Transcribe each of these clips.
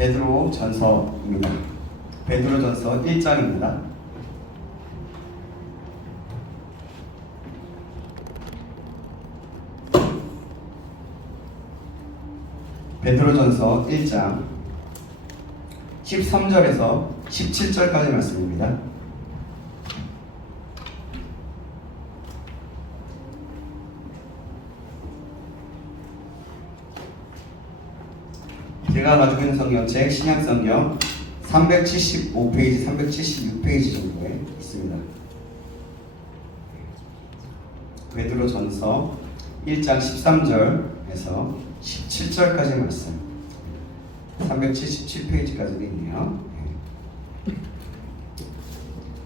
베드로 전서입니다. 베드로 전서 1장입니다. 베드로 전서 1장 13절에서 17절까지 말씀입니다. 제가 가지고 있는 성경책 신약성경 375페이지, 376페이지 정도에 있습니다. 베드로 전서 1장 13절에서 17절까지 말씀, 377페이지까지도 있네요.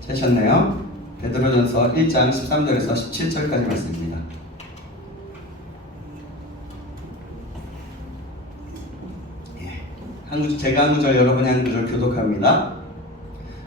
찾으셨나요? 베드로 전서 1장 13절에서 17절까지 말씀입니다. 제가 한 구절, 여러분이 한 구절 교독합니다.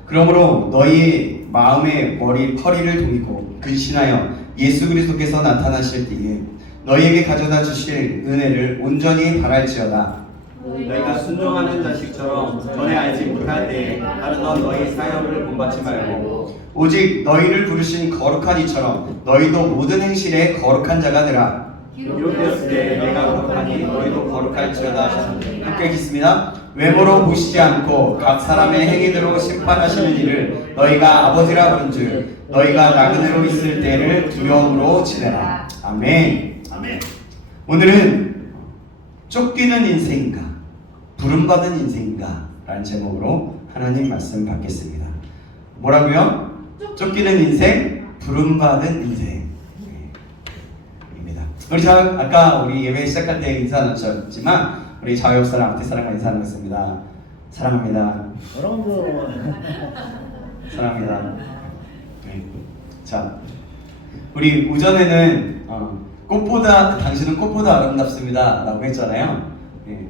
그러므로 너희 마음의 허리를 동이고 근신하여 예수 그리스도께서 나타나실 때에 너희에게 가져다 주실 은혜를 온전히 바랄지어다. 너희가 순종하는 자식처럼 전에 알지 못할 때에 다른 너희 사역을 본받지 말고 오직 너희를 부르신 거룩한 이처럼 너희도 모든 행실에 거룩한 자가 되라. 기록되었을 때 내가 거룩하니 너희도 거룩할지어다 하셨느니라. 함께 읽겠습니다. 외모로 보시지 않고 각 사람의 행위대로 심판하시는 이를 너희가 아버지라 부른즉 너희가 나그네로 있을 때를 두려움으로 지내라. 아멘. 아멘. 오늘은 쫓기는 인생인가 부름받은 인생인가 라는 제목으로 하나님 말씀 받겠습니다. 뭐라고요? 쫓기는 인생, 부름받은 인생. 아까 우리 예배 시작할 때 인사 나누셨지만 우리 좌우옆사람, 앞뒤사람과 인사 나눴습니다. 사랑합니다. 사랑합니다. 네. 자, 우리 오전에는 당신은 꽃보다 아름답습니다 라고 했잖아요. 네.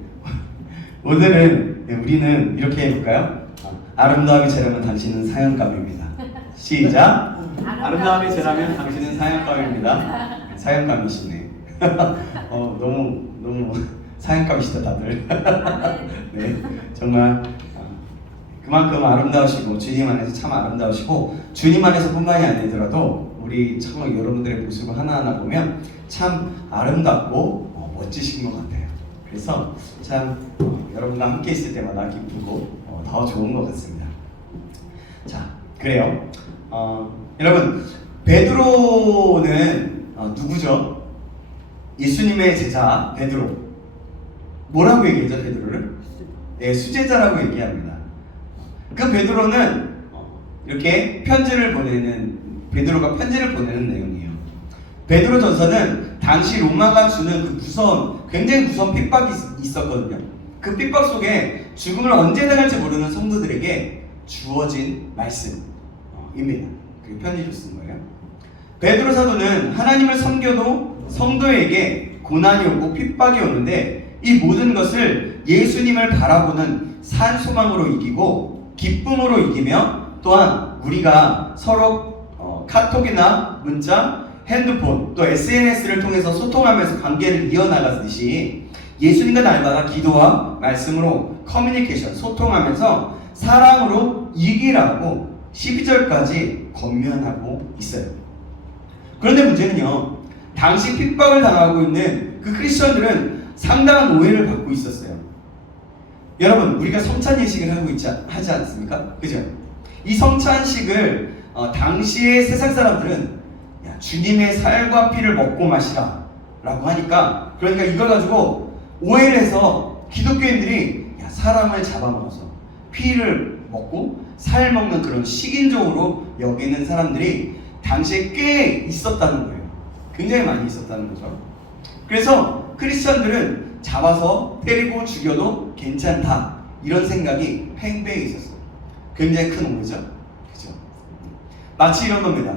오늘은 우리는 이렇게 해볼까요? 아름다움이 제라면 당신은 사형감입니다. 시작! 아름다움이 제라면 당신은 사형감입니다. 사형감이시네. 너무 사형감이시다 다들. 네, 정말 그만큼 아름다우시고 주님 안에서 참 아름다우시고 주님 안에서뿐만이 아니더라도 우리 참 여러분들의 모습을 하나하나 보면 참 아름답고 멋지신 것 같아요. 그래서 참 여러분과 함께 있을 때마다 기쁘고 더 좋은 것 같습니다. 자, 그래요. 여러분 베드로는 누구죠? 예수님의 제자 베드로. 뭐라고 얘기하죠 베드로를? 네, 수제자라고 얘기합니다. 그 베드로는 이렇게 베드로가 편지를 보내는 내용이에요. 베드로 전서는 당시 로마가 주는 그 굉장히 무서운 핍박이 있었거든요. 그 핍박 속에 죽음을 언제 당할지 모르는 성도들에게 주어진 말씀입니다. 그 편지를 쓴 거예요. 베드로 사도는 하나님을 섬겨도 성도에게 고난이 오고 핍박이 오는데 이 모든 것을 예수님을 바라보는 산소망으로 이기고 기쁨으로 이기며 또한 우리가 서로 카톡이나 문자, 핸드폰 또 SNS를 통해서 소통하면서 관계를 이어나가듯이 예수님과 날마다 기도와 말씀으로 커뮤니케이션, 소통하면서 사랑으로 이기라고 12절까지 권면하고 있어요. 그런데 문제는요, 당시 핍박을 당하고 있는 그 크리스천들은 상당한 오해를 받고 있었어요. 여러분, 우리가 성찬 예식을 하지 않습니까? 그죠? 이 성찬식을 당시의 세상 사람들은 주님의 살과 피를 먹고 마시라 라고 하니까, 그러니까 이걸 가지고 오해를 해서 기독교인들이 사람을 잡아먹어서 피를 먹고 살 먹는 그런 식인종으로 여기는 사람들이 당시에 꽤 있었다는 거예요. 굉장히 많이 있었다는 거죠. 그래서 크리스천들은 잡아서 때리고 죽여도 괜찮다 이런 생각이 팽배해 있었어요. 굉장히 큰 오해죠. 그죠? 마치 이런 겁니다.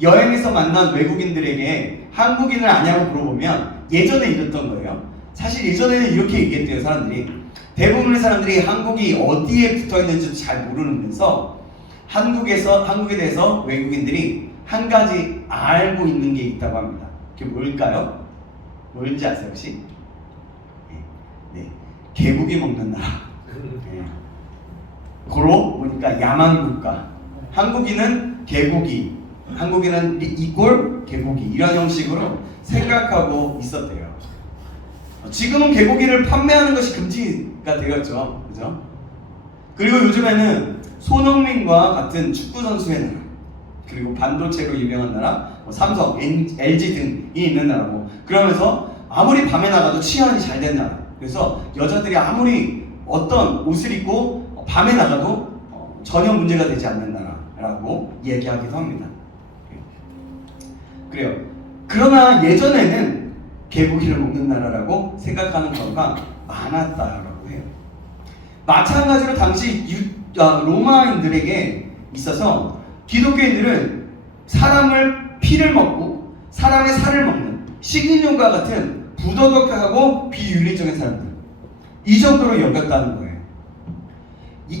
여행에서 만난 외국인들에게 한국인을 아냐고 물어보면 예전에 이랬던 거예요. 사실 예전에는 이렇게 얘기했대요. 사람들이 대부분의 사람들이 한국이 어디에 붙어있는지도 잘 모르면서 한국에 대해서 외국인들이 한 가지 알고 있는 게 있다고 합니다. 그게 뭘까요? 뭔지 아세요 혹시? 네. 개고기 먹는 나라. 예. 고로 보니까 야만국가. 한국인은 개고기, 한국인은 이꼴 개고기 이런 형식으로 생각하고 있었대요. 지금은 개고기를 판매하는 것이 금지가 되었죠, 그죠? 그리고 요즘에는 손흥민과 같은 축구 선수의 나라, 그리고 반도체로 유명한 나라, 삼성, LG 등이 있는 나라고. 그러면서 아무리 밤에 나가도 치안이 잘 된 나라. 그래서 여자들이 아무리 어떤 옷을 입고 밤에 나가도 전혀 문제가 되지 않는 나라라고 얘기하기도 합니다. 그래요. 그러나 예전에는 개고기를 먹는 나라라고 생각하는 경우가 많았다라고 해요. 마찬가지로 당시 로마인들에게 있어서 기독교인들은 사람을 피를 먹고 사람의 살을 먹는 식인종과 같은 부도덕하고 비윤리적인 사람들, 이 정도로 여겼다는 거예요.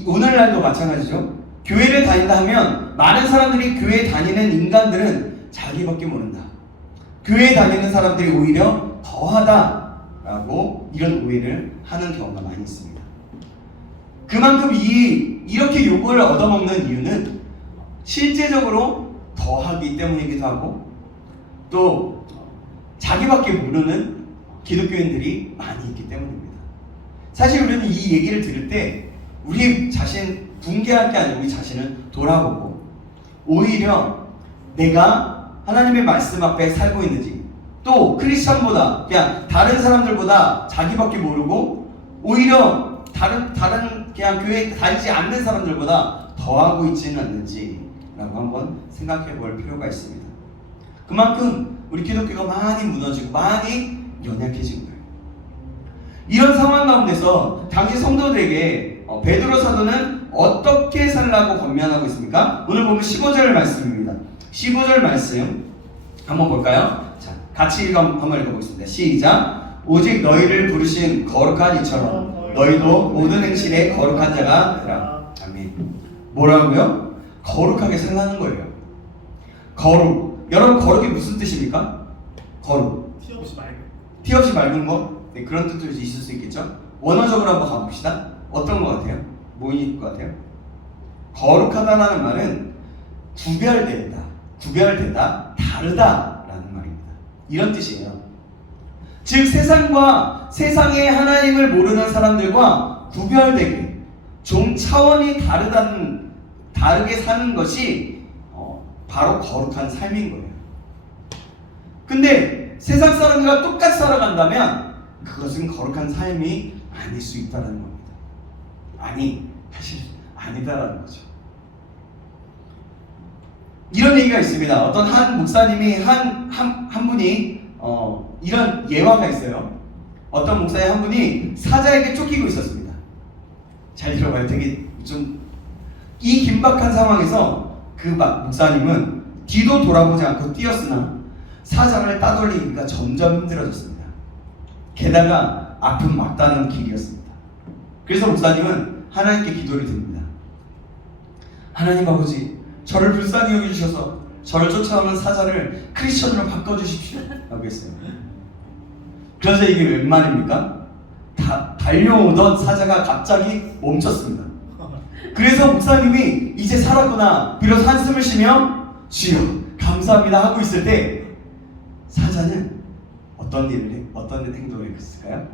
오늘날도 마찬가지죠. 교회를 다닌다 하면 많은 사람들이 교회에 다니는 인간들은 자기밖에 모른다, 교회에 다니는 사람들이 오히려 더하다라고 이런 오해를 하는 경우가 많이 있습니다. 그만큼 이렇게 욕을 얻어먹는 이유는 실제적으로 더하기 때문이기도 하고, 또 자기밖에 모르는 기독교인들이 많이 있기 때문입니다. 사실 우리는 이 얘기를 들을 때 우리 자신 붕괴할 게 아니고 우리 자신을 돌아보고, 오히려 내가 하나님의 말씀 앞에 살고 있는지, 또 크리스천보다 그냥 다른 사람들보다 자기밖에 모르고 오히려 다른 그냥 교회에 다니지 않는 사람들보다 더하고 있지는 않는지라고 한번 생각해 볼 필요가 있습니다. 그만큼 우리 기독교가 많이 무너지고 많이 연약해진 거예요. 이런 상황 가운데서 당시 성도들에게 베드로 사도는 어떻게 살라고 권면하고 있습니까? 오늘 보면 15절 말씀입니다. 15절 말씀 한번 볼까요? 자, 같이 한번 읽어보겠습니다. 시작. 오직 너희를 부르신 거룩한 이처럼 너희도 모든 행실에 거룩한 자가 되라. 아멘. 뭐라고요? 거룩하게 살라는 거예요. 거룩. 여러분, 거룩이 무슨 뜻입니까? 거룩. 티 없이 맑은 거? 네, 그런 뜻도 있을 수 있겠죠? 원어적으로 한번 가봅시다. 어떤 것 같아요? 뭐일 것 같아요? 거룩하다라는 말은 구별되다, 다르다라는 말입니다. 이런 뜻이에요. 즉 세상에 하나님을 모르는 사람들과 구별되게 좀 차원이 다르게 사는 것이 바로 거룩한 삶인 거예요. 근데 세상 사람들과 똑같이 살아간다면 그것은 거룩한 삶이 아닐 수 있다는 겁니다. 사실 아니다라는 거죠. 이런 얘기가 있습니다. 어떤 한 목사님이 한 분이 이런 예화가 있어요. 어떤 목사의 한 분이 사자에게 쫓기고 있었습니다. 잘 들어봐요. 되게 이 긴박한 상황에서 그 목사님은 뒤도 돌아보지 않고 뛰었으나 사자를 따돌리기가 점점 힘들어졌습니다. 게다가 앞은 막다른 길이었습니다. 그래서 목사님은 하나님께 기도를 드립니다. 하나님 아버지, 저를 불쌍히 여겨주셔서 저를 쫓아오는 사자를 크리스천으로 바꿔주십시오 라고 했어요. 그래서 이게 웬 말입니까? 달려오던 사자가 갑자기 멈췄습니다. 그래서 목사님이 이제 살았구나 비로소 한숨을 쉬며 주여 감사합니다 하고 있을 때 사자는 어떤 행동을 했을까요?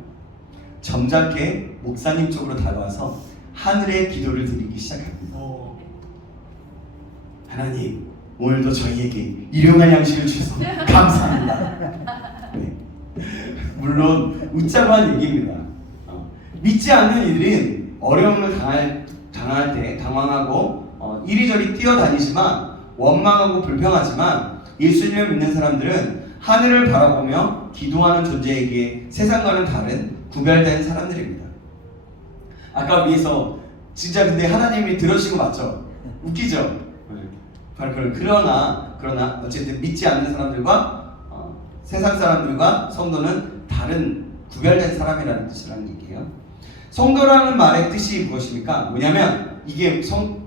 점잖게 목사님 쪽으로 다가와서 하늘에 기도를 드리기 시작합니다. 하나님, 오늘도 저희에게 일용할 양식을 주셔서 감사합니다. 네. 물론 웃자고 한 얘기입니다. 믿지 않는 이들은 어려움을 당할 때 당황하고 이리저리 뛰어다니지만 원망하고 불평하지만 예수님을 믿는 사람들은 하늘을 바라보며 기도하는 존재에게 세상과는 다른 구별된 사람들입니다. 아까 위에서 진짜 근데 하나님이 들으신 거 맞죠? 웃기죠? 바로 그러나 어쨌든 믿지 않는 사람들과 세상 사람들과 성도는 다른 구별된 사람이라는 뜻이라는 얘기예요. 성도라는 말의 뜻이 무엇입니까? 뭐냐면 이게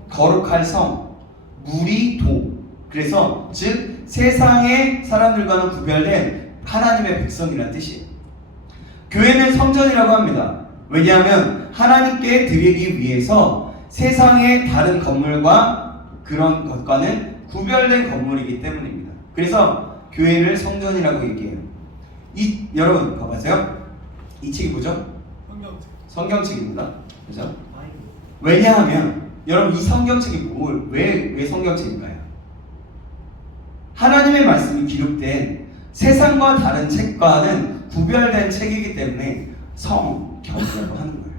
거룩할 성, 물이 도. 그래서 즉 세상의 사람들과는 구별된 하나님의 백성이라는 뜻이에요. 교회는 성전이라고 합니다. 왜냐하면 하나님께 드리기 위해서 세상의 다른 건물과 그런 것과는 구별된 건물이기 때문입니다. 그래서 교회를 성전이라고 얘기해요. 여러분 봐보세요. 이 책이 뭐죠? 성경책입니다. 그죠? 왜냐하면 여러분 이 성경책이 왜 성경책인가요? 하나님의 말씀이 기록된 세상과 다른 책과는 구별된 책이기 때문에 성경이라고 하는 거예요.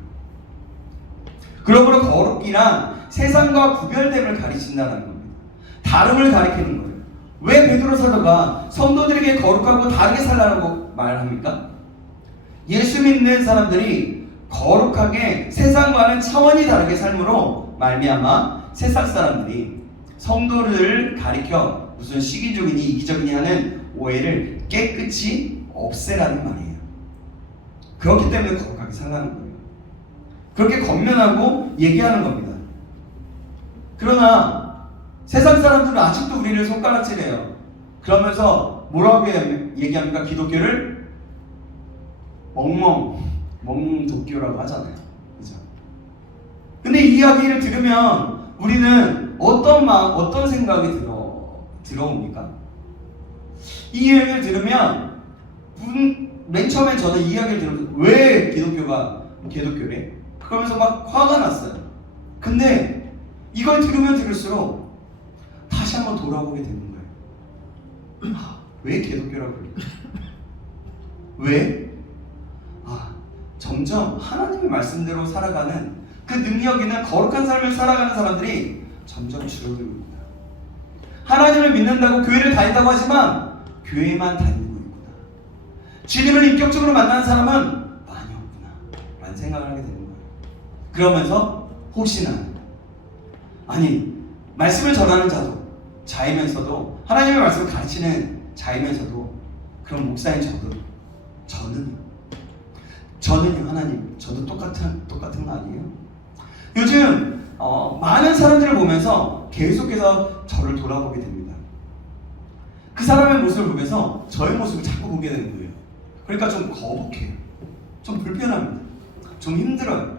그러므로 거룩이란 세상과 구별됨을 가리킨다는 겁니다. 다름을 가리키는 거예요. 왜 베드로 사도가 성도들에게 거룩하고 다르게 살라고 말합니까? 예수 믿는 사람들이 거룩하게 세상과는 차원이 다르게 삶으로 말미암아 세상 사람들이 성도를 가리켜 무슨 시기적이니 이기적이니 하는 오해를 깨끗이 없애라는 말이에요. 그렇기 때문에 거룩하게 살라는 거예요. 그렇게 권면하고 얘기하는 겁니다. 그러나 세상 사람들은 아직도 우리를 손가락질해요. 그러면서 뭐라고 얘기합니까? 기독교를 멍멍도교라고 하잖아요. 그죠? 근데 이 이야기를 들으면 우리는 어떤 생각이 들어옵니까? 이 이야기를 들으면 맨 처음에 저는 이 이야기를 들으면서 왜 기독교래? 그러면서 막 화가 났어요. 근데 이걸 들으면 들을수록 다시 한번 돌아보게 되는 거예요. 왜 기독교라고 그럴까? 왜? 점점 하나님의 말씀대로 살아가는 그 능력 있는 거룩한 삶을 살아가는 사람들이 점점 줄어들고 있구나. 하나님을 믿는다고 교회를 다닌다고 하지만 교회만 다니고 있구나. 주님을 인격적으로 만나는 사람은 많이 없구나 라는 생각을 하게 되는 거예요. 그러면서 혹시나 말씀을 전하는 자이면서도 하나님의 말씀을 가르치는 자이면서도 그런 목사인 저는요 하나님 저도 똑같은 거 아니에요? 요즘 많은 사람들을 보면서 계속해서 저를 돌아보게 됩니다. 그 사람의 모습을 보면서 저의 모습을 자꾸 보게 되는 거예요. 그러니까 좀 거북해요. 좀 불편합니다. 좀 힘들어요.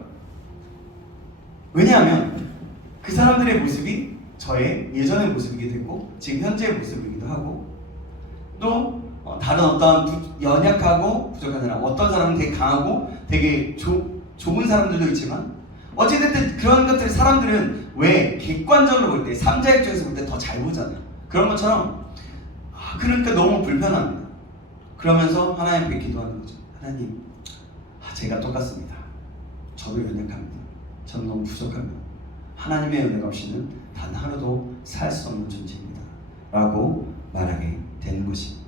왜냐하면 그 사람들의 모습이 저의 예전의 모습이기도 되고 지금 현재의 모습이기도 하고 또 다른 어떤 연약하고 부족한 사람, 어떤 사람은 되게 강하고 되게 좋은 사람들도 있지만 어찌됐든 그런 것들 사람들은 왜 객관적으로 볼 때 3자 입장에서 볼 때 더 잘 보잖아요. 그런 것처럼 그러니까 너무 불편합니다. 그러면서 하나님께 기도하는 거죠. 하나님 제가 똑같습니다. 저도 연약합니다. 저는 너무 부족합니다. 하나님의 은혜가 없이는 단 하루도 살 수 없는 존재입니다 라고 말하게 되는 것입니다.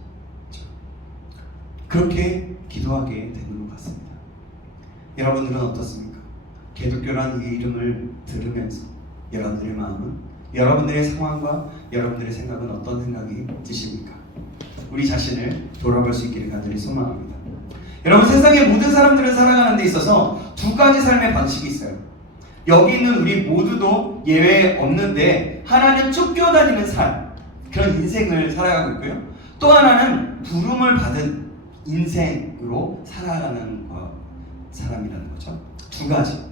그렇게 기도하게 되는 것 같습니다. 여러분들은 어떻습니까? 기독교라는 이 이름을 들으면서 여러분들의 마음은, 여러분들의 상황과 여러분들의 생각은 어떤 생각이 드십니까? 우리 자신을 돌아볼 수 있기를 간절히 소망합니다. 여러분, 세상의 모든 사람들은 살아가는 데 있어서 두 가지 삶의 방식이 있어요. 여기 있는 우리 모두도 예외 없는데 하나는 쫓겨다니는 삶, 그런 인생을 살아가고 있고요. 또 하나는 부름을 받은 인생으로 살아가는 사람이라는 거죠. 두 가지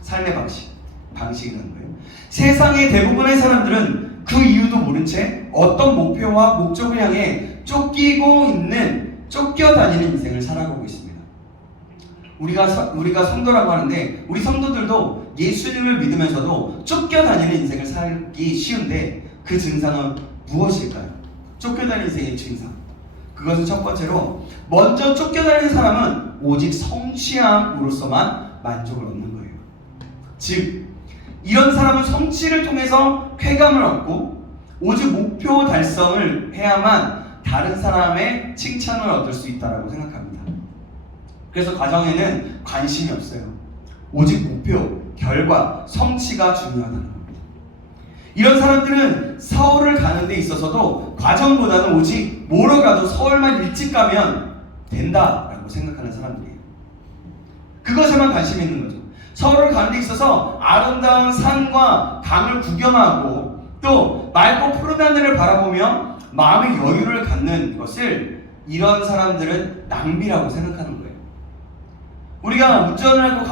삶의 방식이라는 거예요. 세상의 대부분의 사람들은 그 이유도 모른 채 어떤 목표와 목적을 향해 쫓겨다니는 인생을 살아가고 있습니다. 우리가 성도라고 하는데 우리 성도들도 예수님을 믿으면서도 쫓겨다니는 인생을 살기 쉬운데 그 증상은 무엇일까요? 쫓겨다니는 인생의 증상. 그것은 첫 번째로 먼저 쫓겨다니는 사람은 오직 성취함으로서만 만족을 얻는 거예요. 즉 이런 사람은 성취를 통해서 쾌감을 얻고 오직 목표 달성을 해야만 다른 사람의 칭찬을 얻을 수 있다고 생각합니다. 그래서 과정에는 관심이 없어요. 오직 목표, 결과, 성취가 중요하다는 겁니다. 이런 사람들은 서울을 가는 데 있어서도 과정보다는 오직 뭐로 가도 서울만 일찍 가면 된다라고 생각하는 사람들이에요. 그것에만 관심이 있는 거죠. 서울을 가는 데 있어서 아름다운 산과 강을 구경하고 또 맑고 푸른 하늘을 바라보며 마음의 여유를 갖는 것을 이런 사람들은 낭비라고 생각하는 거예요. 우리가 운전을 하고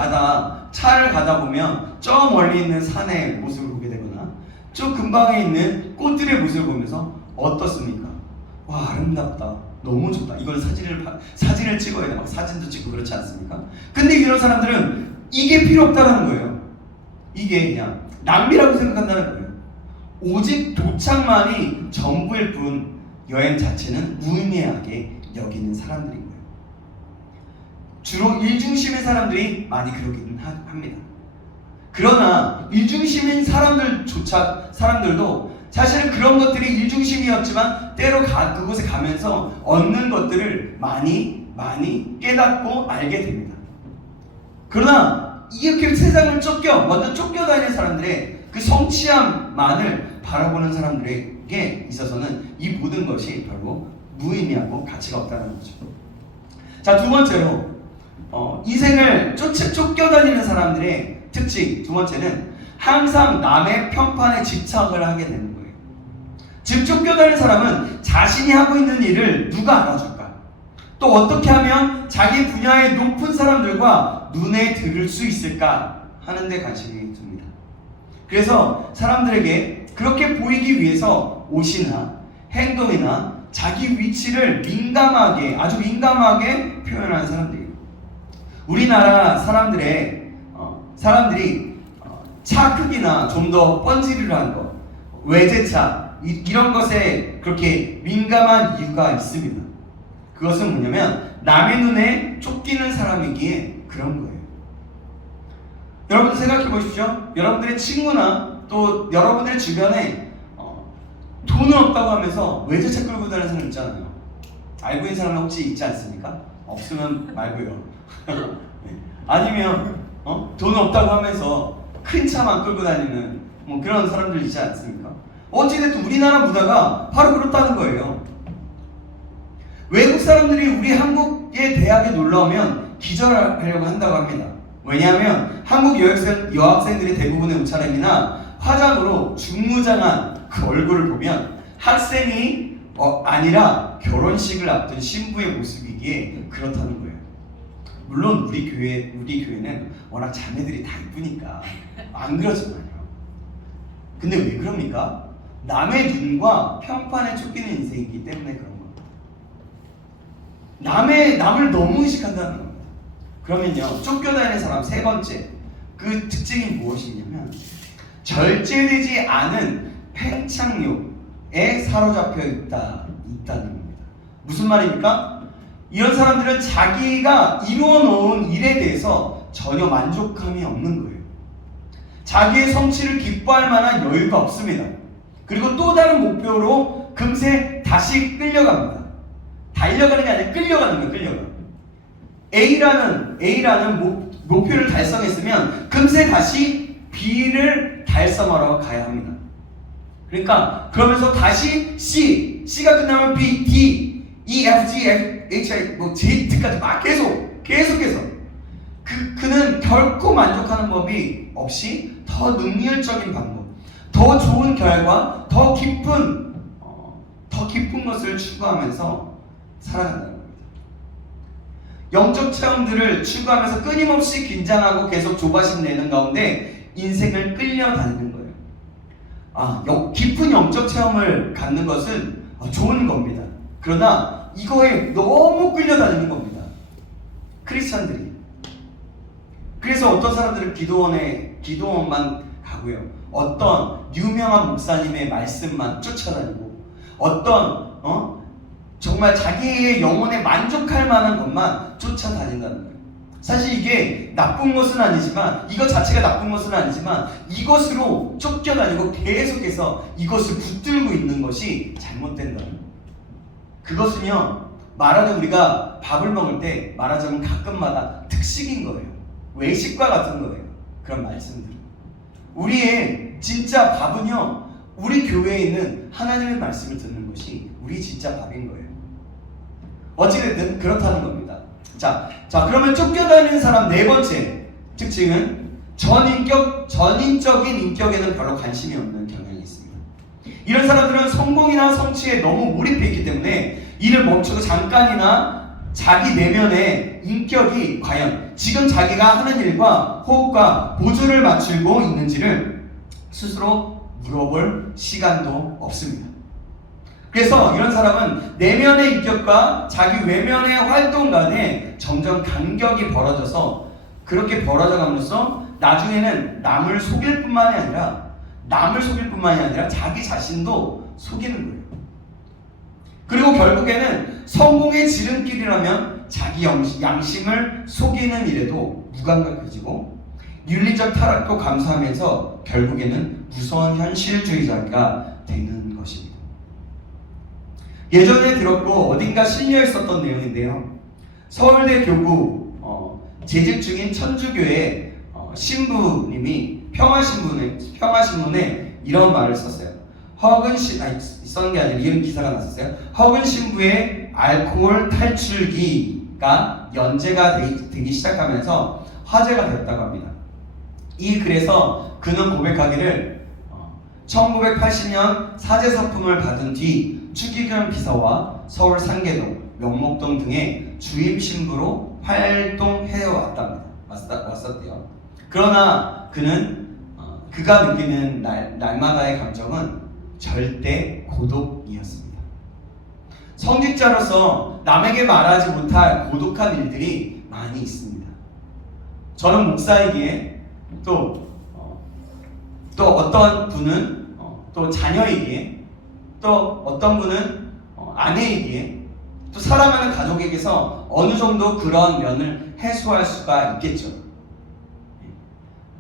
차를 가다 보면 저 멀리 있는 산의 모습을 보게 되거나 저 근방에 있는 꽃들의 모습을 보면서 어떻습니까? 와, 아름답다, 너무 좋다, 이걸 사진을 찍어야 돼. 막 사진도 찍고 그렇지 않습니까? 근데 이런 사람들은 이게 필요 없다는 거예요. 이게 그냥 낭비라고 생각한다는 거예요. 오직 도착만이 전부일 뿐 여행 자체는 무의미하게 여기는 사람들인 거예요. 주로 일중심의 사람들이 많이 그러기는 합니다. 그러나 일중심인 사람들도 사실은 그런 것들이 일중심이었지만 때로 그곳에 가면서 얻는 것들을 많이 깨닫고 알게 됩니다. 그러나 이렇게 세상을 먼저 쫓겨다니는 사람들의 그 성취함만을 바라보는 사람들에게 있어서는 이 모든 것이 별로 무의미하고 가치가 없다는 거죠. 자, 두 번째로 인생을 쫓겨다니는 사람들의 특징, 두 번째는 항상 남의 평판에 집착을 하게 되는 거예요. 즉, 쫓겨다니는 사람은 자신이 하고 있는 일을 누가 알아줄까? 또 어떻게 하면 자기 분야의 높은 사람들과 눈에 들을 수 있을까 하는 데 관심이 듭니다. 그래서 사람들에게 그렇게 보이기 위해서 옷이나 행동이나 자기 위치를 아주 민감하게 표현하는 사람들이에요. 우리나라 사람들이 차 크기나 좀 더 번지르르한 것, 외제차 이런 것에 그렇게 민감한 이유가 있습니다. 그것은 뭐냐면 남의 눈에 쫓기는 사람이기에 그런 거예요. 여러분 생각해 보십시오. 여러분들의 친구나 또 여러분들의 주변에 돈은 없다고 하면서 외제차 끌고 다니는 사람 있잖아요. 알고 있는 사람은 혹시 있지 않습니까? 없으면 말고요. 네. 아니면 돈 없다고 하면서 큰 차만 끌고 다니는 그런 사람들 있지 않습니까? 어찌됐든 우리나라 문화가 바로 그렇다는 거예요. 외국 사람들이 우리 한국의 대학에 놀러오면 기절하려고 한다고 합니다. 왜냐하면 한국 여학생들의 대부분의 옷차림이나 화장으로 중무장한 그 얼굴을 보면 학생이 아니라 결혼식을 앞둔 신부의 모습이기에 그렇다는 거예요. 물론 우리 교회는 워낙 자매들이 다 이쁘니까 안 그러지만요. 근데 왜 그럽니까? 남의 눈과 평판에 쫓기는 인생이기 때문에 그런 겁니다. 남을 너무 의식한다는 겁니다. 그러면요, 쫓겨다니는 사람 세 번째, 그 특징이 무엇이냐면 절제되지 않은 팽창욕에 사로잡혀 있다는 겁니다. 무슨 말입니까? 이런 사람들은 자기가 이루어놓은 일에 대해서 전혀 만족감이 없는 거예요. 자기의 성취를 기뻐할 만한 여유가 없습니다. 그리고 또 다른 목표로 금세 다시 끌려갑니다. 달려가는 게 아니라 끌려가는 거예요. A라는 목표를 달성했으면 금세 다시 B를 달성하러 가야 합니다. 그러니까 그러면서 다시 C가 끝나면 B, D, E, F, G, H, I, Z까지 막 계속해서 그는 결코 만족하는 법이 없이 더 능률적인 방법, 더 좋은 결과, 더 깊은 것을 추구하면서 살아간다는 겁니다. 영적 체험들을 추구하면서 끊임없이 긴장하고 계속 조바심 내는 가운데 인생을 끌려다니는 거예요. 깊은 영적 체험을 갖는 것은 좋은 겁니다. 그러나 이거에 너무 끌려다니는 겁니다. 크리스찬들이. 그래서 어떤 사람들은 기도원만 가고요. 어떤 유명한 목사님의 말씀만 쫓아다니고 어떤 정말 자기의 영혼에 만족할 만한 것만 쫓아다닌다는 거예요. 사실 이게 나쁜 것은 아니지만 이것 자체가 나쁜 것은 아니지만 이것으로 쫓겨다니고 계속해서 이것을 붙들고 있는 것이 잘못된다는 거예요. 그것은요, 말하자면 우리가 밥을 먹을 때 말하자면 가끔마다 특식인 거예요. 외식과 같은 거예요. 그런 말씀들. 우리의 진짜 밥은요, 우리 교회에 있는 하나님의 말씀을 듣는 것이 우리 진짜 밥인 거예요. 어찌됐든 그렇다는 겁니다. 자, 그러면 쫓겨다니는 사람 네 번째 특징은 전인적인 인격에는 별로 관심이 없는 경향이 있습니다. 이런 사람들은 성공이나 성취에 너무 몰입해 있기 때문에 일을 멈추고 잠깐이나 자기 내면에 자기의 인격이 과연 지금 자기가 하는 일과 호흡과 보조를 맞추고 있는지를 스스로 물어볼 시간도 없습니다. 그래서 이런 사람은 내면의 인격과 자기 외면의 활동 간에 점점 간격이 벌어져서 그렇게 벌어져 감으로써 나중에는 남을 속일 뿐만이 아니라 자기 자신도 속이는 거예요. 그리고 결국에는 성공의 지름길이라면 자기 양심을 속이는 일에도 무감각해지고 윤리적 타락도 감수하면서 결국에는 무서운 현실주의자가 되는 것입니다. 예전에 들었고 어딘가 실려 있었던 내용인데요. 서울대 교구 재직 중인 천주교의 신부님이 평화신문에 이런 말을 썼어요. 썼는 게 아니라 이런 기사가 났었어요. 허근 신부의 알코올 탈출기가 연재가 되기 시작하면서 화제가 되었다고 합니다. 이 글에서 그는 고백하기를 1980년 사제서품을 받은 뒤 추기경 비서와 서울 상계동, 명목동 등의 주임 신부로 활동해 왔었대요. 그러나 그는 그가 느끼는 날마다의 감정은 절대 고독이었습니다. 성직자로서 남에게 말하지 못할 고독한 일들이 많이 있습니다. 저는 목사이기에 또 어떤 분은 또 자녀이기에 또 어떤 분은 아내이기에 또 사랑하는 가족에게서 어느 정도 그런 면을 해소할 수가 있겠죠.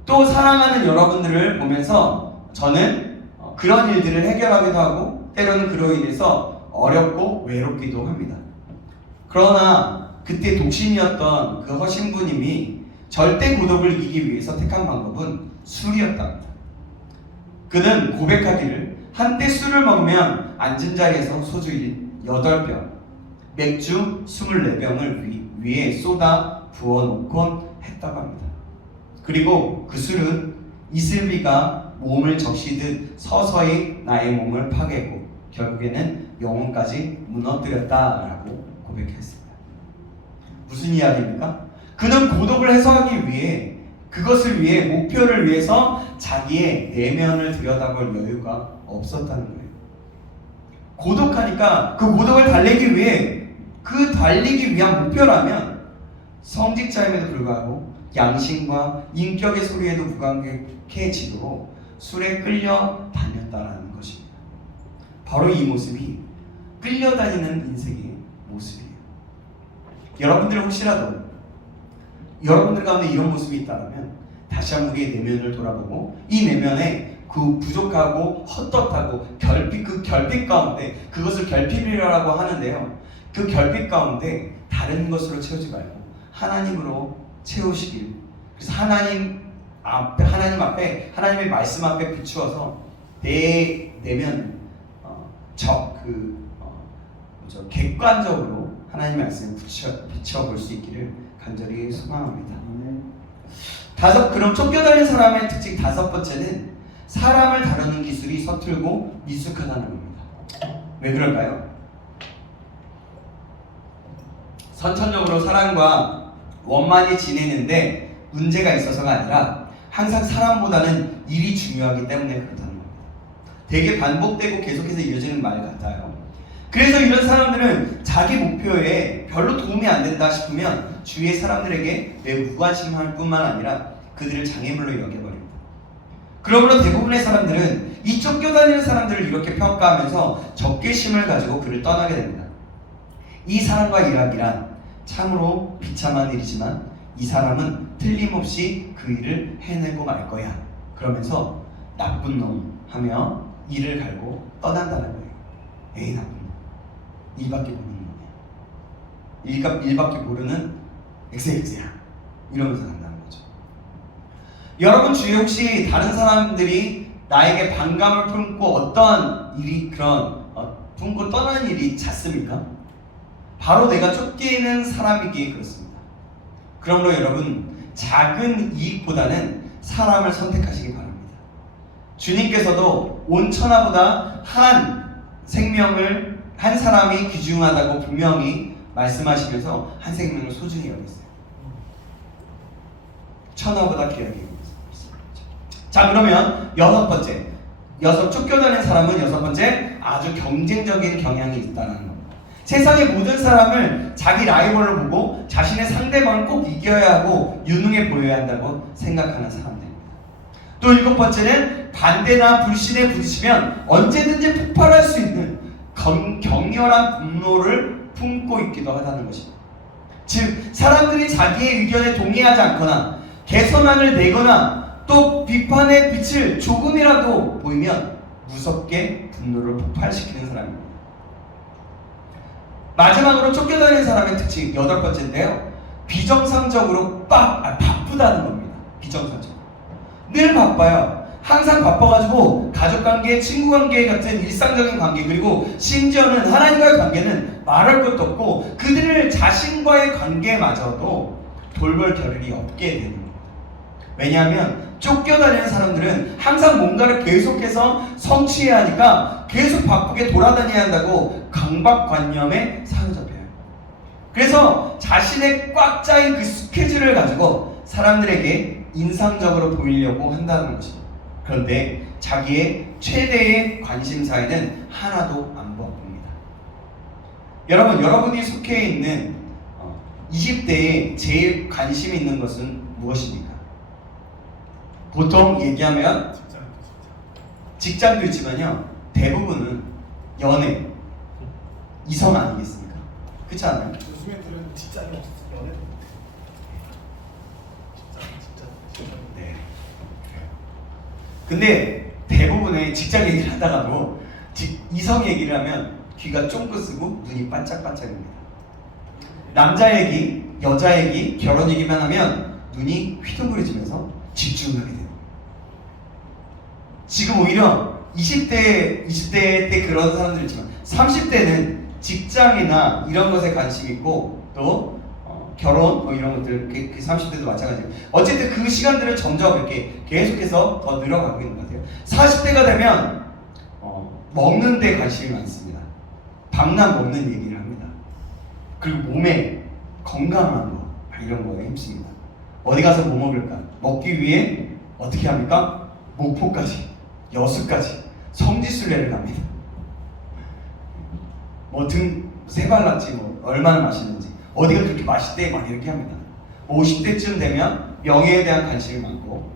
또 사랑하는 여러분들을 보면서 저는 그런 일들을 해결하기도 하고 때로는 그로 인해서 어렵고 외롭기도 합니다. 그러나 그때 독신이었던 그 허신부님이 절대 고독을 이기기 위해서 택한 방법은 술이었답니다. 그는 고백하기를 한때 술을 먹으면 앉은 자리에서 소주 8병, 맥주 24병을 위에 쏟아 부어놓곤 했다고 합니다. 그리고 그 술은 이슬비가 몸을 적시듯 서서히 나의 몸을 파괴했고 결국에는 영혼까지 무너뜨렸다라고 고백했습니다. 무슨 이야기입니까? 그는 고독을 해소하기 위해 그것을 위해 목표를 위해서 자기의 내면을 들여다볼 여유가 없었다는 거예요. 고독하니까 그 고독을 달래기 위한 목표라면 성직자임에도 불구하고 양심과 인격의 소리에도 무감각해지도록 술에 끌려 다녔다는 것입니다. 바로 이 모습이 끌려다니는 인생의 모습이에요. 여러분들 혹시라도 여러분들 가운데 이런 모습이 있다면 다시 한번 우리의 내면을 돌아보고 이 내면에 그 부족하고 헛헛하고 그 결핍 가운데 그것을 결핍이라고 하는데요. 그 결핍 가운데 다른 것으로 채우지 말고 하나님으로 채우시길. 그래서 하나님 앞에 하나님의 말씀 앞에 비추어서 내 내면 객관적으로 하나님의 말씀을 비춰볼 수 있기를 간절히 소망합니다. 그럼 쫓겨다니는 사람의 특징 5번째는 사람을 다루는 기술이 서툴고 미숙하다는 겁니다. 왜 그럴까요? 선천적으로 사람과 원만히 지내는데 문제가 있어서가 아니라 항상 사람보다는 일이 중요하기 때문에 그렇다는 겁니다. 되게 반복되고 계속해서 이어지는 말 같아요. 그래서 이런 사람들은 자기 목표에 별로 도움이 안 된다 싶으면 주위의 사람들에게 매우 무관심할 뿐만 아니라 그들을 장애물로 여겨버립니다. 그러므로 대부분의 사람들은 이 쫓겨다니는 사람들을 이렇게 평가하면서 적개심을 가지고 그를 떠나게 됩니다. 이 사람과 일하기란 참으로 비참한 일이지만 이 사람은 틀림없이 그 일을 해내고 말 거야. 그러면서 나쁜 놈 하며 일을 갈고 떠난다는 거예요. 에이 나쁜 놈. 일밖에 모르는 놈이야. 일밖에 모르는 XX야. 이러면서 간다는 거죠. 여러분 주위에 혹시 다른 사람들이 나에게 반감을 품고 어떤 일이 품고 떠나는 일이 잦습니까? 바로 내가 쫓기는 사람이기에 그렇습니다. 그러므로 여러분 작은 이익보다는 사람을 선택하시기 바랍니다. 주님께서도 온 천하보다 한 사람이 귀중하다고 분명히 말씀하시면서 한 생명을 소중히 여겼어요. 천하보다 귀하게 여겼어요. 자, 그러면 여섯 번째, 쫓겨다니는 사람은 여섯 번째, 아주 경쟁적인 경향이 있다는 겁니다. 세상의 모든 사람을 자기 라이벌로 보고 자신의 상대방을 꼭 이겨야 하고 유능해 보여야 한다고 생각하는 사람들입니다. 또 일곱 번째는 반대나 불신에 부딪히면 언제든지 폭발할 수 있는 격렬한 분노를 품고 있기도 하다는 것입니다. 즉, 사람들이 자기의 의견에 동의하지 않거나 개선안을 내거나 또 비판의 빛을 조금이라도 보이면 무섭게 분노를 폭발시키는 사람입니다. 마지막으로 쫓겨다니는 사람의 특징 여덟 번째인데요. 비정상적으로 바쁘다는 겁니다. 비정상적으로. 늘 바빠요. 항상 바빠가지고 가족관계, 친구관계 같은 일상적인 관계, 그리고 심지어는 하나님과의 관계는 말할 것도 없고 그들을 자신과의 관계마저도 돌볼 겨를이 없게 되는 겁니다. 왜냐하면 쫓겨다니는 사람들은 항상 뭔가를 계속해서 성취해야 하니까 계속 바쁘게 돌아다녀야 한다고 강박관념에 사로잡혀요. 그래서 자신의 꽉 짜인 그 스케줄을 가지고 사람들에게 인상적으로 보이려고 한다는 것입니다. 그런데 자기의 최대의 관심사에는 하나도 안 보합니다. 여러분, 여러분이 속해 있는 20대에 제일 관심 있는 것은 무엇입니까? 보통 얘기하면 직장도 있지만요, 대부분은 연애, 이성 아니겠습니까? 그렇지 않아요? 요즘애들은 직장이 없어서 연애도 못해. 진짜. 네. 근데 대부분의 직장 얘기를 하다가도 이성 얘기를 하면 귀가 쫑긋 쓰고 눈이 반짝반짝입니다. 남자 얘기, 여자 얘기, 결혼 얘기만 하면 눈이 휘둥그레지면서 집중하게 돼요. 지금 오히려 20대 때 그런 사람들 있지만 30대는 직장이나 이런 것에 관심이 있고 또 결혼 뭐 이런 것들, 그 30대도 마찬가지예요. 어쨌든 그 시간들은 점점 이렇게 계속해서 더 늘어가고 있는 것 같아요. 40대가 되면 먹는 데 관심이 많습니다. 밥만 먹는 얘기를 합니다. 그리고 몸에 건강한 거 이런 거에 힘씁니다. 어디 가서 뭐 먹을까? 먹기 위해 어떻게 합니까? 목포까지, 여수까지 성지순례를 갑니다. 뭐 등 세발낙지 뭐 얼마나 맛있는지, 어디가 그렇게 맛있대 막 이렇게 합니다. 50대쯤 되면 명예에 대한 관심이 많고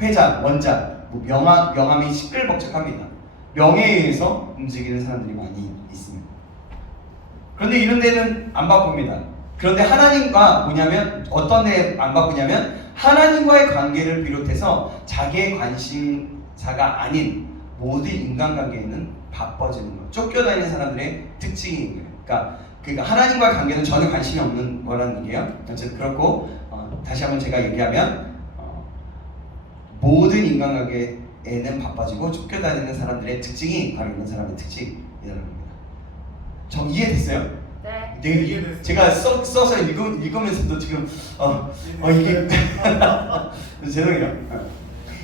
회장, 원장, 뭐 명함이 시끌벅적합니다. 명예에 의해서 움직이는 사람들이 많이 있습니다. 그런데 이런 데는 안 바쁩니다. 그런데 하나님과 뭐냐면 어떤 데 안 바쁘냐면 하나님과의 관계를 비롯해서 자기의 관심사가 아닌 모든 인간관계에는 바빠지는 것. 쫓겨다니는 사람들의 특징인 거예요. 그러니까 하나님과의 관계는 전혀 관심이 없는 거라는 얘기예요. 어쨌든 그렇고 다시 한번 제가 얘기하면 모든 인간관계에는 바빠지고 쫓겨다니는 사람들의 특징이 바로 있는 사람의 특징이라는 겁니다. 정 이해됐어요? 네. 제가 써서 읽으면서도 지금 이게 죄송해요.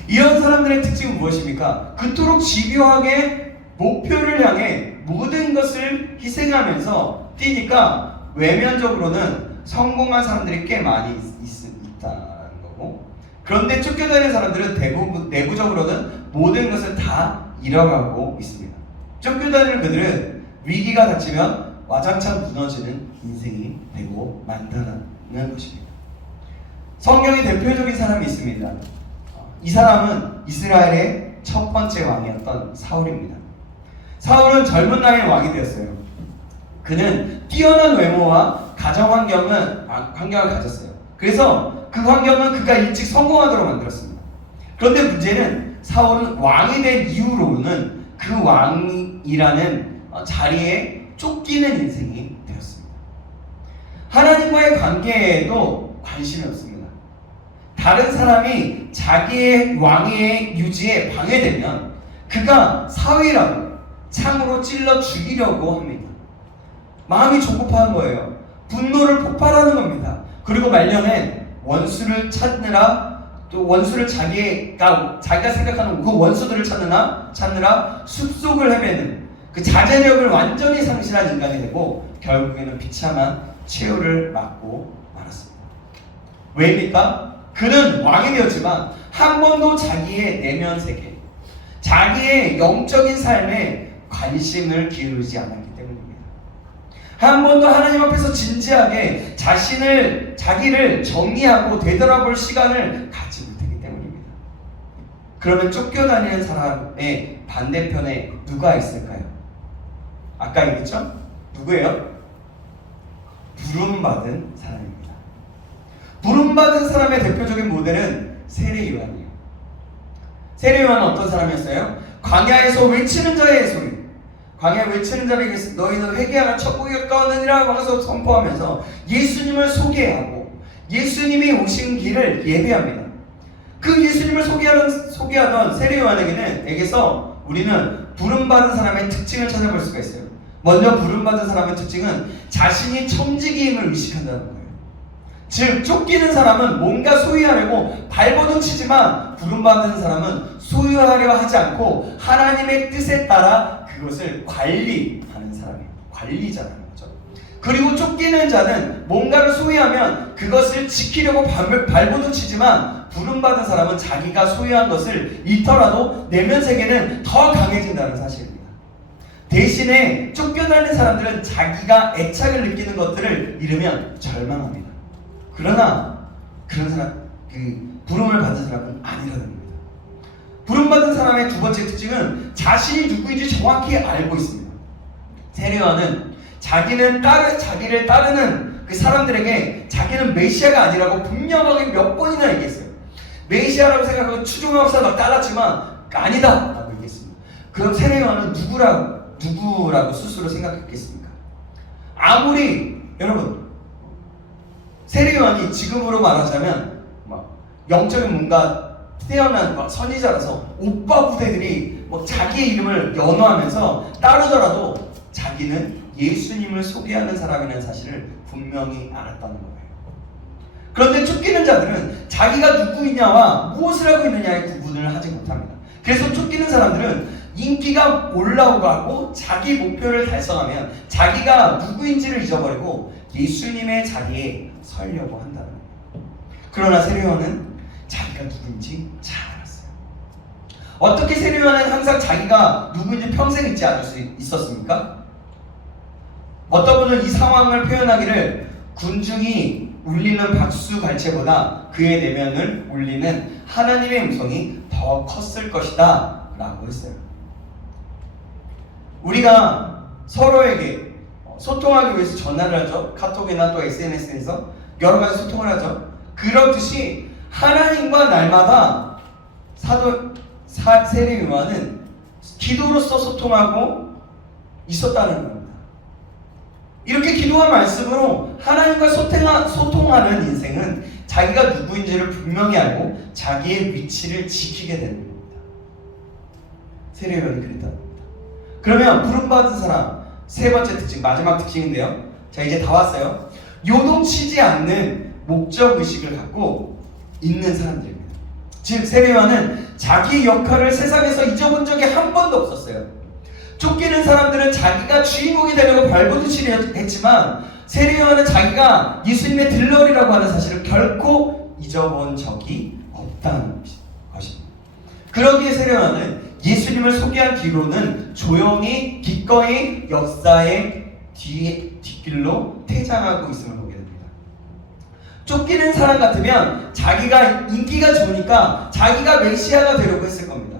이런 사람들의 특징은 무엇입니까? 그토록 집요하게 목표를 향해 모든 것을 희생하면서 뛰니까 외면적으로는 성공한 사람들이 꽤 많이 있다는 거고, 그런데 쫓겨다니는 사람들은 대부분 내부적으로는 모든 것을 다 잃어가고 있습니다. 쫓겨다니는 그들은 위기가 닥치면 와장창 무너지는 인생이 되고 만다는 것입니다. 성경의 대표적인 사람이 있습니다. 이 사람은 이스라엘의 첫 번째 왕이었던 사울입니다. 사울은 젊은 나이에 왕이 되었어요. 그는 뛰어난 외모와 가정 환경을 가졌어요. 그래서 그 환경은 그가 일찍 성공하도록 만들었습니다. 그런데 문제는 사울은 왕이 된 이후로는 그 왕이라는 자리에 쫓기는 인생이 되었습니다. 하나님과의 관계에도 관심이 없습니다. 다른 사람이 자기의 왕위의 유지에 방해되면 그가 사위라고 창으로 찔러 죽이려고 합니다. 마음이 조급한 거예요. 분노를 폭발하는 겁니다. 그리고 말년에 원수를 찾느라, 또 원수를 자기가 생각하는 그 원수들을 찾느라 숲속을 헤매는 그 자제력을 완전히 상실한 인간이 되고 결국에는 비참한 최후를 맞고 말았습니다. 왜입니까? 그는 왕이 되었지만 한 번도 자기의 내면 세계, 자기의 영적인 삶에 관심을 기울이지 않았기 때문입니다. 한 번도 하나님 앞에서 진지하게 자기를 정리하고 되돌아볼 시간을 갖지 못했기 때문입니다. 그러면 쫓겨다니는 사람의 반대편에 누가 있을까요? 아까 얘기했죠? 누구예요? 부름받은 사람입니다. 부름받은 사람의 대표적인 모델은 세례 요한이에요. 세례 요한은 어떤 사람이었어요? 광야에서 외치는 자의 소리, 광야 외치는 자에게 너희는 회개하라 천국이 가까웠느니라 하면서 선포하면서 예수님을 소개하고 예수님이 오신 길을 예배합니다. 그 예수님을 소개하던 세례 요한에게서 우리는 부름받은 사람의 특징을 찾아볼 수가 있어요. 먼저 부름받은 사람의 특징은 자신이 천직임을 의식한다는 거예요. 즉 쫓기는 사람은 뭔가 소유하려고 발버둥 치지만 부름받은 사람은 소유하려 하지 않고 하나님의 뜻에 따라 그것을 관리하는 사람이에요. 관리자라는 거죠. 그리고 쫓기는 자는 뭔가를 소유하면 그것을 지키려고 발버둥 치지만 부름받은 사람은 자기가 소유한 것을 잃더라도 내면 세계는 더 강해진다는 사실입니다. 대신에 쫓겨다니는 사람들은 자기가 애착을 느끼는 것들을 잃으면 절망합니다. 그러나 그런 사람, 부름을 받은 사람은 아니라는 겁니다. 부름받은 사람의 두 번째 특징은 자신이 누구인지 정확히 알고 있습니다. 세례 요한은 자기를 따르는 그 사람들에게 자기는 메시아가 아니라고 분명하게 몇 번이나 얘기했어요. 메시아라고 생각하고 추종하면서 막 따랐지만 아니다 라고 얘기했습니다. 그럼 세례 요한은 누구라고 스스로 생각했겠습니까? 아무리 여러분 세례 요한이 지금으로 말하자면 영적인 뭔가 태어난 선지자라서 오빠 부대들이 자기의 이름을 연호하면서 따르더라도 자기는 예수님을 소개하는 사람이라는 사실을 분명히 알았다는 거예요. 그런데 쫓기는 자들은 자기가 누구이냐와 무엇을 하고 있느냐의 구분을 하지 못합니다. 그래서 쫓기는 사람들은 인기가 올라오고 자기 목표를 달성하면 자기가 누구인지를 잊어버리고 예수님의 자리에 서려고 한다는 거예요. 그러나 세례 요한은 자기가 누구인지 잘 알았어요. 어떻게 세례 요한은 항상 자기가 누구인지 평생 잊지 않을 수 있었습니까? 어떤 분은 이 상황을 표현하기를 군중이 울리는 박수 갈채보다 그의 내면을 울리는 하나님의 음성이 더 컸을 것이다 라고 했어요. 우리가 서로에게 소통하기 위해서 전화를 하죠. 카톡이나 또 SNS에서 여러 가지 소통을 하죠. 그렇듯이 하나님과 날마다 세례 요한은 기도로서 소통하고 있었다는 겁니다. 이렇게 기도와 말씀으로 하나님과 소통하는 인생은 자기가 누구인지를 분명히 알고 자기의 위치를 지키게 되는 겁니다. 세례 요한이 그랬다는 겁니다. 그러면 부름받은 사람 세 번째 특징, 마지막 특징인데요. 자, 이제 다 왔어요. 요동치지 않는 목적 의식을 갖고 있는 사람들입니다. 즉 세례 요한은 자기 역할을 세상에서 잊어본 적이 한 번도 없었어요. 쫓기는 사람들은 자기가 주인공이 되려고 발버둥치려 했지만 세례 요한은 자기가 예수님의 들러리라고 하는 사실을 결코 잊어본 적이 없다는 것입니다. 그러기에 세례 요한은 예수님을 소개한 뒤로는 조용히 기꺼이 역사의 뒷길로 퇴장하고 있음을 보게 됩니다. 쫓기는 사람 같으면 자기가 인기가 좋으니까 자기가 메시아가 되려고 했을 겁니다.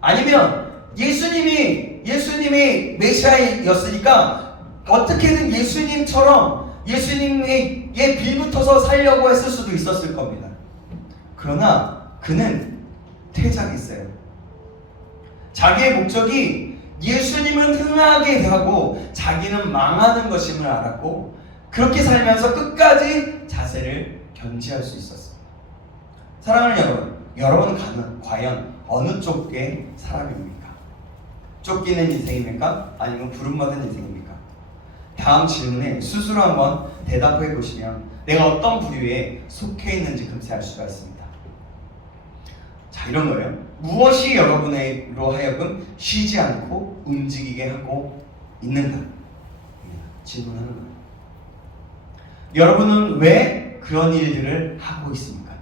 아니면 예수님이 메시아였으니까 어떻게든 예수님처럼 예수님의 빌붙어서 살려고 했을 수도 있었을 겁니다. 그러나 그는 퇴장했어요. 자기의 목적이 예수님은 흥하게 하고 자기는 망하는 것임을 알았고 그렇게 살면서 끝까지 자세를 견지할 수 있었습니다. 사랑하는 여러분은 과연 어느 쪽의 사람입니까? 쫓기는 인생입니까? 아니면 부름받은 인생입니까? 다음 질문에 스스로 한번 대답해 보시면 내가 어떤 부류에 속해 있는지 금세 알 수가 있습니다. 자, 이런 거예요. 무엇이 여러분으로 하여금 쉬지 않고 움직이게 하고 있는가? 질문하는 거예요. 여러분은 왜 그런 일들을 하고 있습니까?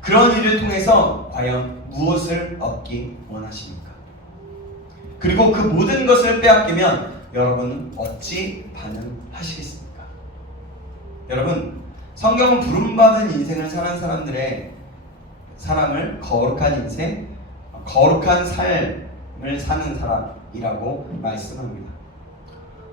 그런 일을 통해서 과연 무엇을 얻기 원하십니까? 그리고 그 모든 것을 빼앗기면 여러분은 어찌 반응하시겠습니까? 여러분, 성경은 부름받은 인생을 사는 사람들의 사람을 거룩한 인생, 거룩한 삶을 사는 사람이라고 말씀합니다.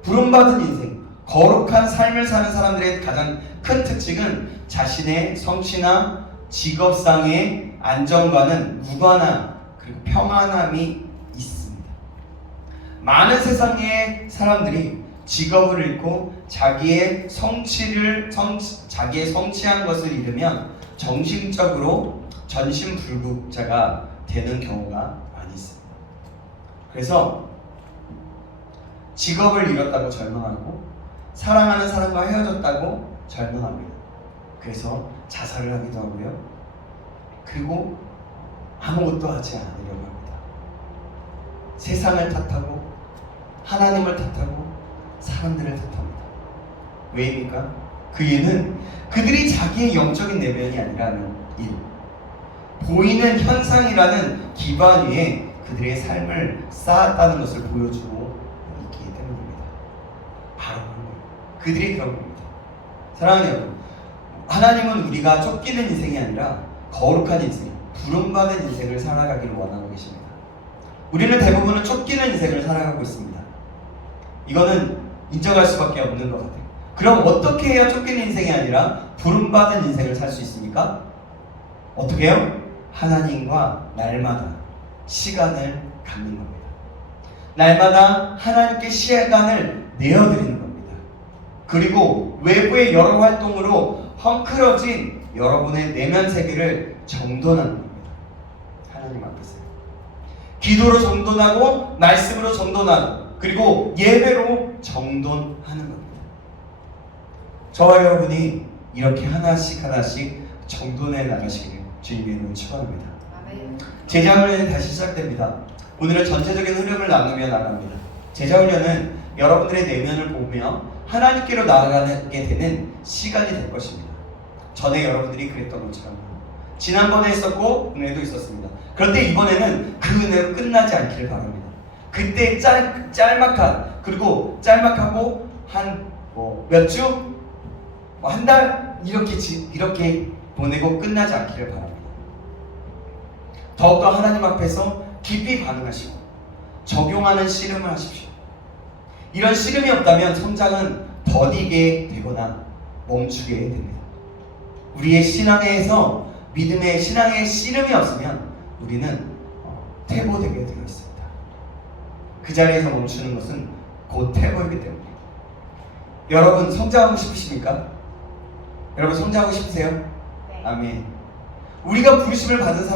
부름받은 인생, 거룩한 삶을 사는 사람들의 가장 큰 특징은 자신의 성취나 직업상의 안정과는 무관한 그리고 평안함이 있습니다. 많은 세상의 사람들이 직업을 잃고 자기의 성취한 것을 잃으면 정신적으로 전신불구자가 되는 경우가 많이 있습니다. 그래서 직업을 잃었다고 절망하고 사랑하는 사람과 헤어졌다고 절망합니다. 그래서 자살을 하기도 하고요. 그리고 아무것도 하지 않으려고 합니다. 세상을 탓하고 하나님을 탓하고 사람들을 탓합니다. 왜입니까? 그 이유는 그들이 자기의 영적인 내면이 아니라는 일, 보이는 현상이라는 기반 위에 그들의 삶을 쌓았다는 것을 보여주고 있기 때문입니다. 바로 그들이 그런 겁니다. 사랑하는 여러분, 하나님은 우리가 쫓기는 인생이 아니라 거룩한 인생, 부름받은 인생을 살아가기를 원하고 계십니다. 우리는 대부분은 쫓기는 인생을 살아가고 있습니다. 이거는 인정할 수밖에 없는 것 같아요. 그럼 어떻게 해야 쫓기는 인생이 아니라 부름받은 인생을 살 수 있습니까? 어떻게 해요? 하나님과 날마다 시간을 갖는 겁니다. 날마다 하나님께 시간을 내어드리는 겁니다. 그리고 외부의 여러 활동으로 헝클어진 여러분의 내면 세계를 정돈하는 겁니다. 하나님 앞에서 기도로 정돈하고 말씀으로 정돈하고 그리고 예배로 정돈하는 겁니다. 저와 여러분이 이렇게 하나씩 정돈해 나가시기를 주님의 이름으로 축원합니다. 제자훈련이 다시 시작됩니다. 오늘은 전체적인 흐름을 나누며 나갑니다. 제자훈련은 여러분들의 내면을 보며 하나님께로 나아가게 되는 시간이 될 것입니다. 전에 여러분들이 그랬던 것처럼 지난번에 했었고 오늘도 있었습니다. 그런데 이번에는 그 은혜로 끝나지 않기를 바랍니다. 그때 짤막한 그리고 짤막하고 한 몇 주? 한 달? 이렇게 보내고 끝나지 않기를 바랍니다. 더욱더 하나님 앞에서 깊이 반응하시고 적용하는 씨름을 하십시오. 이런 씨름이 없다면 성장은 더디게 되거나 멈추게 됩니다. 우리의 신앙에서 믿음의 신앙의 씨름이 없으면 우리는 퇴보되게 되어 있습니다. 그 자리에서 멈추는 것은 곧 퇴보이기 때문에 여러분 성장하고 싶으십니까? 여러분 성장하고 싶으세요? 네. 아멘. 우리가 부르심을 받은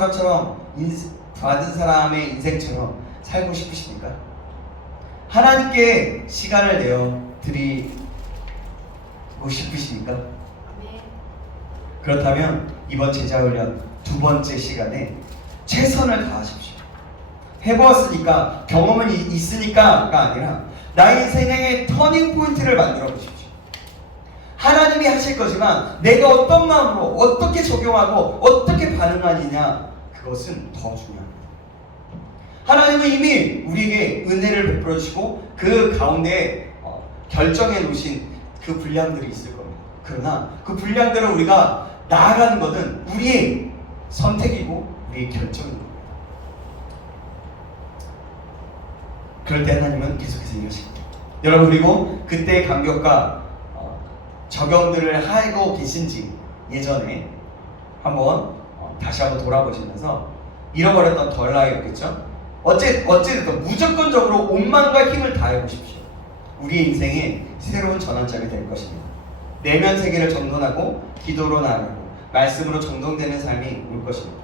사람의 인생처럼 살고 싶으십니까? 하나님께 시간을 내어 드리고 싶으십니까? 네. 그렇다면 이번 제자훈련 두 번째 시간에 최선을 다하십시오. 해보았으니까 경험은 있으니까가 아니라 나의 인생의 터닝 포인트를 만들어 보십시오. 하나님이 하실 거지만 내가 어떤 마음으로 어떻게 적용하고 어떻게 반응하느냐 그것은 더 중요합니다. 하나님은 이미 우리에게 은혜를 베풀어 주시고 그 가운데 결정해 놓으신 그 분량들이 있을 겁니다. 그러나 그 분량대로 우리가 나아가는 것은 우리의 선택이고 우리의 결정인 겁니다. 그럴 때 하나님은 계속해서 이러십니다. 여러분 그리고 그때의 감격과 적용들을 하고 계신지 예전에 다시 한번 돌아보시면서 잃어버렸던 덜 나이였겠죠? 어쨌든 무조건적으로 온만과 힘을 다해 보십시오. 우리의 인생에 새로운 전환점이 될 것입니다. 내면 세계를 정돈하고 기도로 나아가고 말씀으로 정돈되는 삶이 올 것입니다.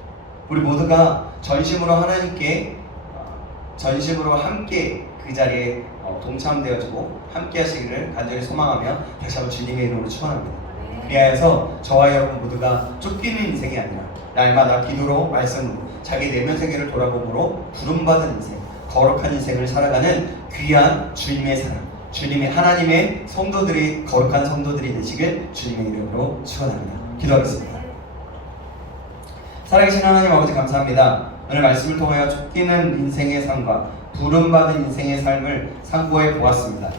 우리 모두가 전심으로 함께 그 자리에 동참되어지고 함께 하시기를 간절히 소망하며 다시 한번 주님의 이름으로 축원합니다. 그리하여서 저와 여러분 모두가 쫓기는 인생이 아니라 날마다 기도로 말씀으로 자기 내면 세계를 돌아봄으로 부름받은 인생, 거룩한 인생을 살아가는 귀한 주님의 사람, 주님의 하나님의 성도들이 거룩한 성도들이 되시길 주님의 이름으로 축원합니다. 기도하겠습니다. 살아계신 하나님 아버지 감사합니다. 오늘 말씀을 통하여 쫓기는 인생의 삶과 부름받은 인생의 삶을 상고해 보았습니다.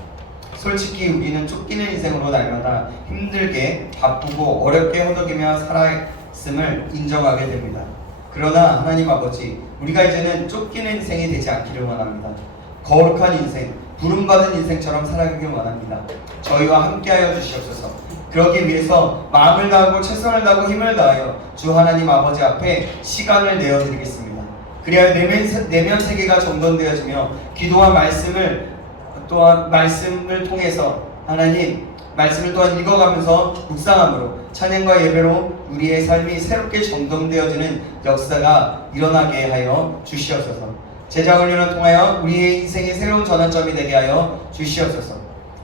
솔직히 우리는 쫓기는 인생으로 날마다 힘들게 바쁘고 어렵게 허덕이며 살아있음을 인정하게 됩니다. 그러나 하나님 아버지, 우리가 이제는 쫓기는 인생이 되지 않기를 원합니다. 거룩한 인생, 부름받은 인생처럼 살아가길 원합니다. 저희와 함께하여 주시옵소서. 그러기 위해서 마음을 다하고 최선을 다하고 힘을 다하여 주 하나님 아버지 앞에 시간을 내어드리겠습니다. 그래야 내면 세계가 정돈되어지며 기도와 말씀을 또한 말씀을 통해서 하나님 말씀을 또한 읽어가면서 묵상함으로 찬양과 예배로 우리의 삶이 새롭게 정돈되어지는 역사가 일어나게 하여 주시옵소서. 제자훈련을 통하여 우리의 인생의 새로운 전환점이 되게 하여 주시옵소서.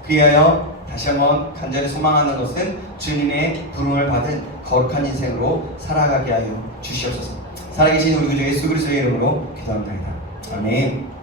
그리하여 다시 한번 간절히 소망하는 것은 주님의 부름을 받은 거룩한 인생으로 살아가게 하여 주시옵소서. 살아계신 우리 구주 예수 그리스도의 이름으로 기도합니다. 아멘.